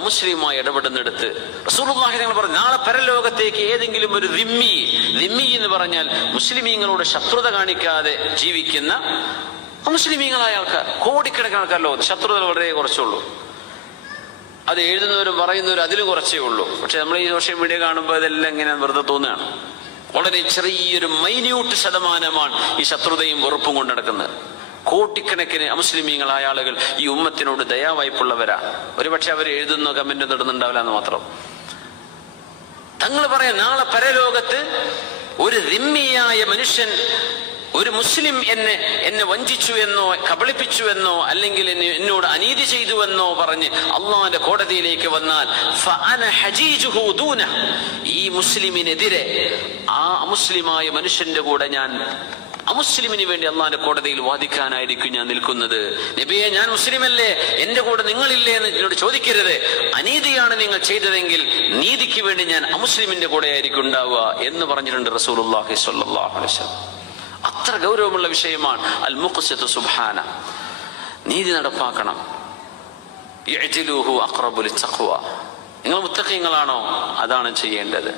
അമുസ്ലിമായി ഇടപെടുന്നിടത്ത് റസൂലുള്ളാഹി തങ്ങൾ പറഞ്ഞു, നാളെ പരലോകത്തേക്ക് ഏതെങ്കിലും ഒരു ദിമ്മി എന്ന് പറഞ്ഞാൽ മുസ്ലിമീങ്ങളോട് ശത്രുത കാണിക്കാതെ ജീവിക്കുന്ന അമുസ്ലിമീങ്ങളായ ആൾക്കാർ, കോടിക്കണക്കിന് ആൾക്കാർ ലോകത്ത് ശത്രുതകൾ വളരെ കുറച്ചുള്ളൂ. അത് എഴുതുന്നവരും പറയുന്നവരും അതിലും കുറച്ചേ ഉള്ളൂ. പക്ഷെ നമ്മൾ ഈ സോഷ്യൽ മീഡിയ കാണുമ്പോൾ അതെല്ലാം ഇങ്ങനെ വെറുതെ തോന്നുകയാണ്. വളരെ ചെറിയൊരു മൈന്യൂട്ട് ശതമാനമാണ് ഈ ശത്രുതയും വെറുപ്പും കൊണ്ട് നടക്കുന്നത്. കോട്ടിക്കണക്കിന് അമുസ്ലിമീങ്ങളായ ആളുകൾ ഈ ഉമ്മത്തിനോട് ദയാവായ്പുള്ളവരാ. ഒരുപക്ഷെ അവർ എഴുതുന്ന കമന്റ് ഇടുന്നുണ്ടാവില്ല എന്ന് മാത്രം. തങ്ങൾ പറയാം, നാളെ പരലോകത്ത് ഒരു ദിമ്മിയായ മനുഷ്യൻ, ഒരു മുസ്ലിം എന്നെ വഞ്ചിച്ചു എന്നോ കബളിപ്പിച്ചു എന്നോ അല്ലെങ്കിൽ എന്നോട് അനീതി ചെയ്തുവെന്നോ പറഞ്ഞ് അള്ളാഹുവിന്റെ കോടതിയിലേക്ക് വന്നാൽ ഈ മുസ്ലിമിനെതിരെ ആ അമുസ്ലിമായ മനുഷ്യന്റെ കൂടെ ഞാൻ അമുസ്ലിമിന് വേണ്ടി അള്ളാഹിന്റെ കോടതിയിൽ വാദിക്കാനായിരിക്കും ഞാൻ നിൽക്കുന്നത്. നബിയെ, ഞാൻ മുസ്ലിമല്ലേ, എന്റെ കൂടെ നിങ്ങളില്ലേ എന്ന് എന്നോട് ചോദിക്കരുത്. അനീതിയാണ് നിങ്ങൾ ചെയ്തതെങ്കിൽ നീതിക്ക് വേണ്ടി ഞാൻ അമുസ്ലിമിന്റെ കൂടെ ആയിരിക്കും ഉണ്ടാവുക എന്ന് പറഞ്ഞിട്ടുണ്ട് റസൂലുള്ളാഹി സ്വല്ലല്ലാഹു അലൈഹി വസല്ലം. അത്ര ഗൗരവമുള്ള വിഷയമാണ് അൽ മുഖ്സിതു സുബ്ഹാന. നീതി നടപ്പാക്കണം. ഇഅ്ദിലൂഹു അഖ്റബു ലിത്തഖ്വ. നിങ്ങൾ മുത്തഖീങ്ങളാണോ? അതാണ് ചെയ്യേണ്ടത്.